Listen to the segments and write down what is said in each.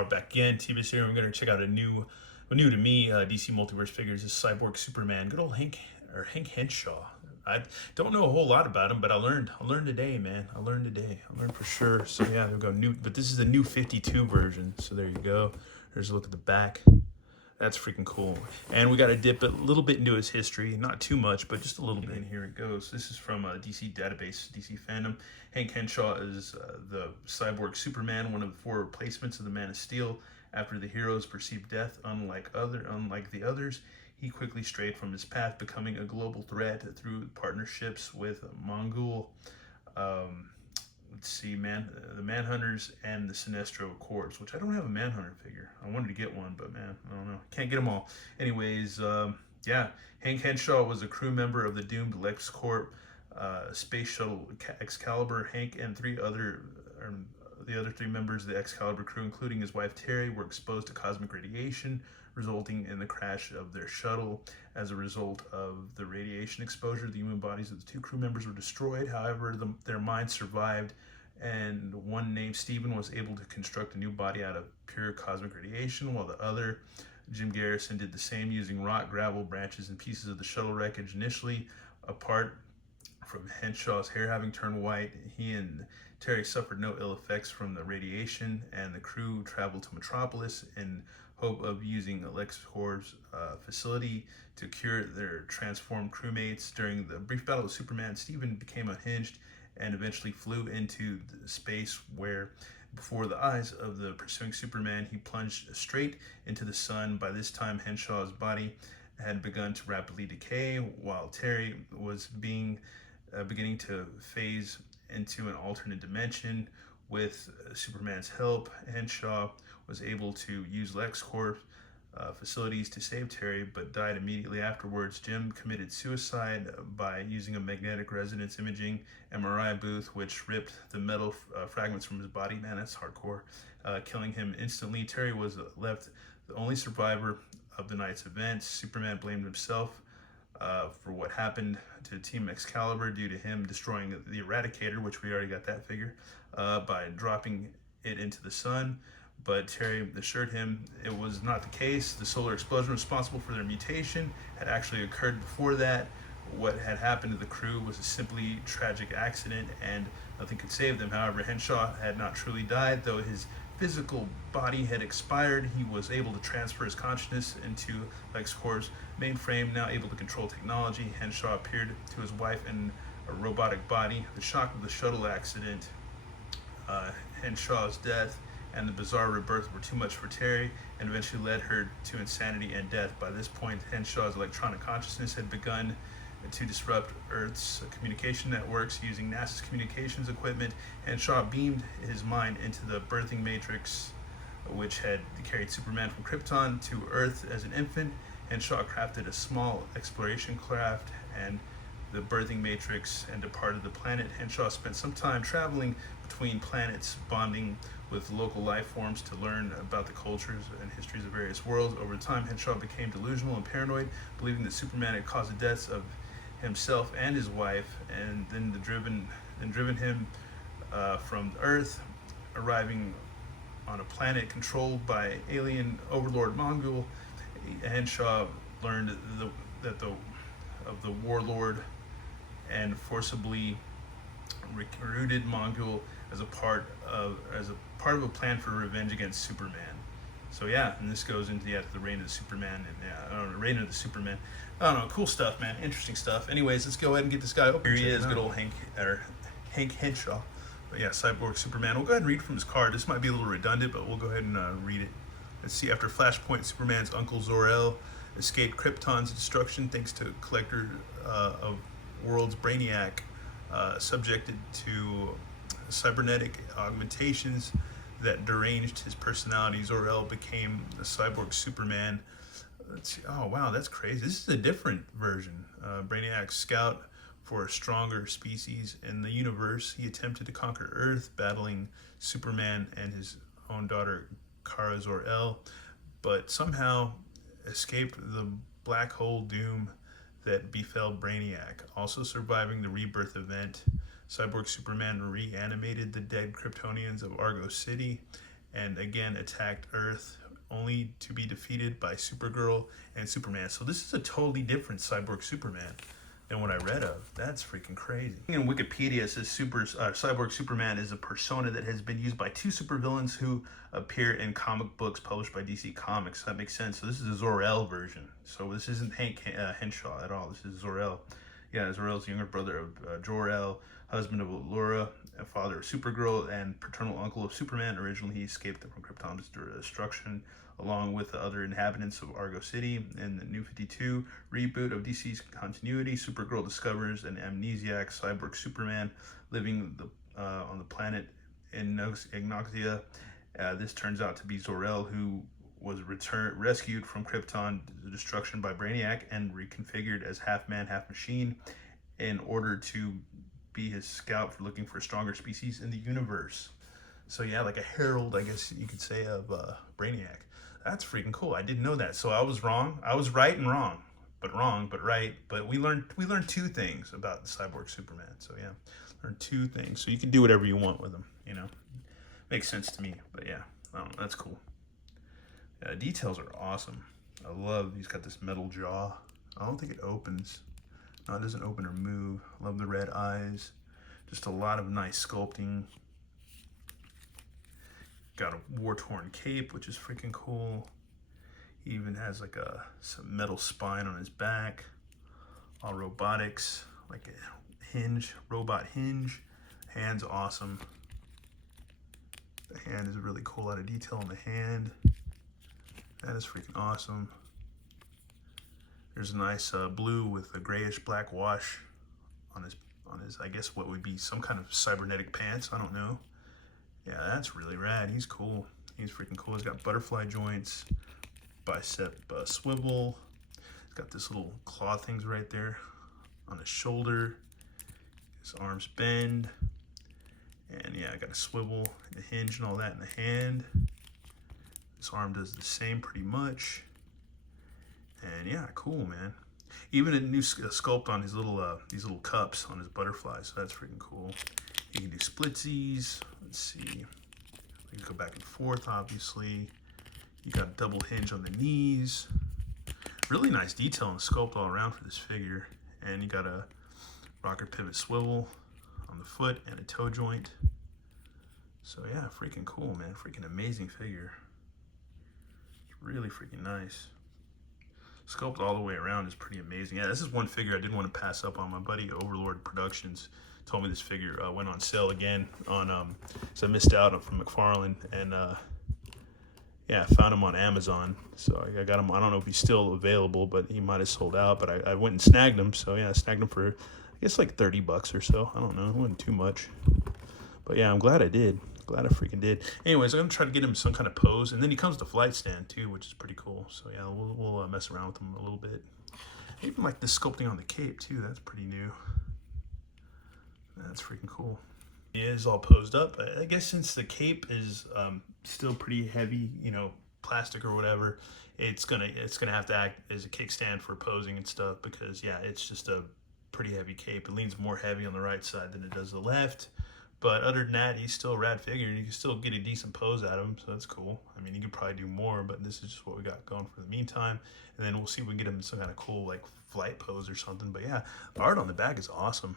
We're back again. TBS here. We're going to check out a new to me, DC Multiverse figures is Cyborg Superman. Good old Hank Henshaw. I don't know a whole lot about him, but I learned today, man. I learned for sure. So yeah, there we go. But this is the new 52 version. So there you go. There's a look at the back. That's freaking cool. And we got to dip a little bit into his history. Not too much, but just a little bit. And here it goes. This is from DC Database, DC Fandom. Hank Henshaw is the Cyborg Superman, one of the four replacements of the Man of Steel. After the hero's perceived death, unlike the others, he quickly strayed from his path, becoming a global threat through partnerships with Mongol, the Manhunters and the Sinestro Corps, which I don't have a Manhunter figure. I wanted to get one, but man, I don't know. Can't get them all. Anyways, yeah, Hank Henshaw was a crew member of the doomed LexCorp space shuttle Excalibur. Hank and the other three members of the Excalibur crew, including his wife Terry, were exposed to cosmic radiation, resulting in the crash of their shuttle. As a result of the radiation exposure, the human bodies of the two crew members were destroyed. However, their minds survived, and one named Steven was able to construct a new body out of pure cosmic radiation, while the other, Jim Garrison, did the same using rock, gravel, branches, and pieces of the shuttle wreckage. Initially, apart from Henshaw's hair having turned white, he and Terry suffered no ill effects from the radiation, and the crew traveled to Metropolis in hope of using LexCorp's facility to cure their transformed crewmates. During the brief battle with Superman, Steven became unhinged and eventually flew into space where, before the eyes of the pursuing Superman, he plunged straight into the sun. By this time, Henshaw's body had begun to rapidly decay, while Terry was beginning to phase into an alternate dimension. With Superman's help, Henshaw was able to use LexCorp facilities to save Terry, but died immediately afterwards. Jim committed suicide by using a magnetic resonance imaging MRI booth, which ripped the metal fragments from his body. Man, that's hardcore. Killing him instantly. Terry was left the only survivor of the night's events. Superman blamed himself for what happened to Team Excalibur due to him destroying the Eradicator, which we already got that figure, by dropping it into the sun. But Terry assured him it was not the case. The solar explosion responsible for their mutation had actually occurred before that. What had happened to the crew was a simply tragic accident, and nothing could save them. However, Henshaw had not truly died. Though his physical body had expired, he was able to transfer his consciousness into LexCorp's mainframe. Now able to control technology, Henshaw appeared to his wife in a robotic body. The shock of the shuttle accident, Henshaw's death, and the bizarre rebirth were too much for Terry and eventually led her to insanity and death. By this point, Henshaw's electronic consciousness had begun to disrupt Earth's communication networks. Using NASA's communications equipment, Henshaw beamed his mind into the birthing matrix, which had carried Superman from Krypton to Earth as an infant. Henshaw crafted a small exploration craft and the birthing matrix and departed the planet. Henshaw spent some time traveling between planets, bonding with local life forms to learn about the cultures and histories of various worlds. Over time, Henshaw became delusional and paranoid, believing that Superman had caused the deaths of himself and his wife, and then driven him from Earth, arriving on a planet controlled by alien overlord Mongol. Henshaw learned of the warlord and forcibly recruited Mongol as a part of a plan for revenge against Superman. So yeah, and this goes into the reign of the Superman and reign of the Superman. I don't know, cool stuff, man. Interesting stuff. Anyways, let's go ahead and get this guy open. Here he is, good old Hank Henshaw. But yeah, Cyborg Superman. We'll go ahead and read from his card. This might be a little redundant, but we'll go ahead and read it. Let's see. After Flashpoint, Superman's uncle Zor-El escaped Krypton's destruction thanks to Collector of Worlds Brainiac, subjected to cybernetic augmentations that deranged his personality. Zor-El became the Cyborg Superman. Let's see. Oh wow, that's crazy. This is a different version. Brainiac's scout for a stronger species in the universe. He attempted to conquer Earth, battling Superman and his own daughter Kara Zor-El, but somehow escaped the black hole doom that befell Brainiac. Also surviving the rebirth event, Cyborg Superman reanimated the dead Kryptonians of Argo City and again attacked Earth, only to be defeated by Supergirl and Superman. So this is a totally different Cyborg Superman than what I read of. That's freaking crazy. In Wikipedia, it says Cyborg Superman is a persona that has been used by two supervillains who appear in comic books published by DC Comics. That makes sense. So this is a Zor-El version. So this isn't Hank Henshaw at all. This is Zor-El. Yeah, Zor-El's younger brother of Jor-El, husband of Allura, father of Supergirl, and paternal uncle of Superman. Originally, he escaped from Krypton's destruction along with the other inhabitants of Argo City. In the New 52 reboot of DC's continuity, Supergirl discovers an amnesiac cyborg Superman living on the planet Ignoxia. This turns out to be Zor-El, who was rescued from Krypton destruction by Brainiac and reconfigured as half man, half machine in order to be his scout for looking for stronger species in the universe. So yeah, like a herald, I guess you could say, of Brainiac. That's freaking cool. I didn't know that. So I was wrong. I was right and wrong, but right. But we learned two things about the Cyborg Superman. So yeah, learned two things. So you can do whatever you want with them. You know, makes sense to me. But yeah, I don't know, that's cool. Details are awesome. I love, he's got this metal jaw. I don't think it opens. No, it doesn't open or move. Love the red eyes. Just a lot of nice sculpting. Got a war-torn cape, which is freaking cool. He even has like some metal spine on his back. All robotics, like a hinge, robot hinge. Hand's awesome. The hand is really cool. A lot of detail on the hand. That is freaking awesome. There's a nice blue with a grayish black wash on his, I guess what would be some kind of cybernetic pants. I don't know. Yeah, that's really rad. He's cool. He's freaking cool. He's got butterfly joints, bicep swivel. He's got this little claw things right there on his shoulder. His arms bend. And yeah, I got a swivel and a hinge and all that in the hand. This arm does the same pretty much. And yeah, cool, man. Even a new sculpt on his these little cups on his butterfly, so that's freaking cool. You can do splitsies. Let's see. You can go back and forth, obviously. You got a double hinge on the knees. Really nice detail and sculpt all around for this figure. And you got a rocker pivot swivel on the foot and a toe joint. So yeah, freaking cool, man. Freaking amazing figure. Really freaking nice. Sculpt all the way around is pretty amazing. Yeah, this is one figure I didn't want to pass up on. My buddy Overlord Productions told me this figure went on sale again on so I missed out from McFarlane, and yeah, I found him on Amazon. So I got him. I don't know if he's still available, but he might have sold out. But I went and snagged him. So yeah, I snagged him for I guess like $30 or so. I don't know. It wasn't too much. But yeah, I'm glad I did. Glad I freaking did. Anyways, I'm gonna try to get him some kind of pose, and then he comes with a flight stand too, which is pretty cool. So yeah, we'll mess around with him a little bit. I even like the sculpting on the cape too. That's pretty new. That's freaking cool. He is all posed up. I guess since the cape is still pretty heavy, you know, plastic or whatever, it's gonna have to act as a kickstand for posing and stuff, because yeah, it's just a pretty heavy cape. It leans more heavy on the right side than it does the left. But other than that, he's still a rad figure, and you can still get a decent pose out of him, so that's cool. I mean, you could probably do more, but this is just what we got going for the meantime. And then we'll see if we can get him some kind of cool, like, flight pose or something. But yeah, the art on the back is awesome.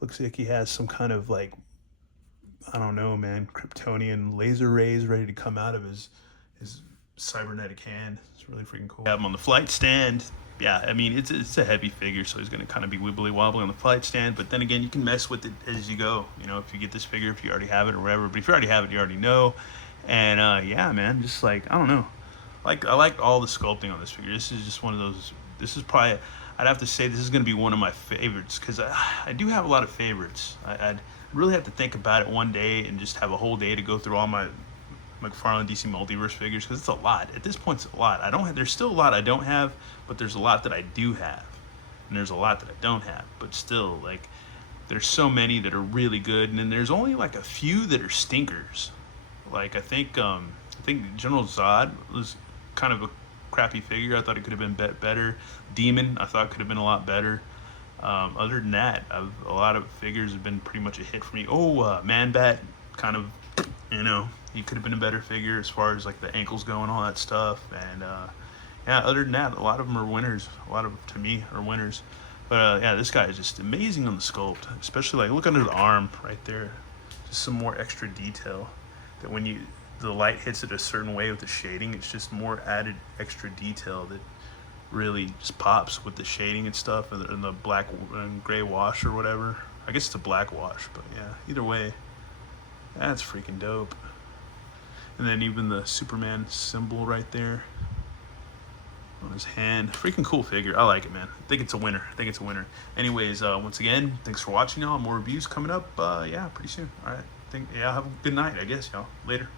Looks like he has some kind of, like, I don't know, man, Kryptonian laser rays ready to come out of his cybernetic hand. It's really freaking cool. Have him on the flight stand. Yeah, I mean, it's a heavy figure, so he's going to kind of be wibbly wobbly on the flight stand. But then again, you can mess with it as you go. You know, if you get this figure, if you already have it or whatever. But if you already have it, you already know. And yeah, man, just like, I don't know. Like, I like all the sculpting on this figure. This is just one of those. This is probably, I'd have to say, this is going to be one of my favorites, because I do have a lot of favorites. I'd really have to think about it one day and just have a whole day to go through all my McFarlane DC Multiverse figures, because it's a lot. At this point, it's a lot. There's still a lot I don't have, but there's a lot that I do have, and there's a lot that I don't have. But still, like, there's so many that are really good, and then there's only like a few that are stinkers. Like I think General Zod was kind of a crappy figure. I thought it could have been better. Demon, I thought could have been a lot better. Other than that, a lot of figures have been pretty much a hit for me. Man Bat, kind of You know, he could have been a better figure as far as like the ankles go and all that stuff. And yeah, other than that, a lot of them are winners. A lot of to me are winners. But yeah, this guy is just amazing on the sculpt, especially like look under the arm right there. Just some more extra detail that when the light hits it a certain way with the shading, it's just more added extra detail that really just pops with the shading and stuff, and the black and gray wash or whatever. I guess it's a black wash, but yeah, either way, that's freaking dope. And then even the Superman symbol right there on his hand. Freaking cool figure. I like it, man. I think it's a winner. Anyways, once again, thanks for watching, y'all. More reviews coming up, yeah, pretty soon. All right. Yeah, have a good night, I guess, y'all. Later.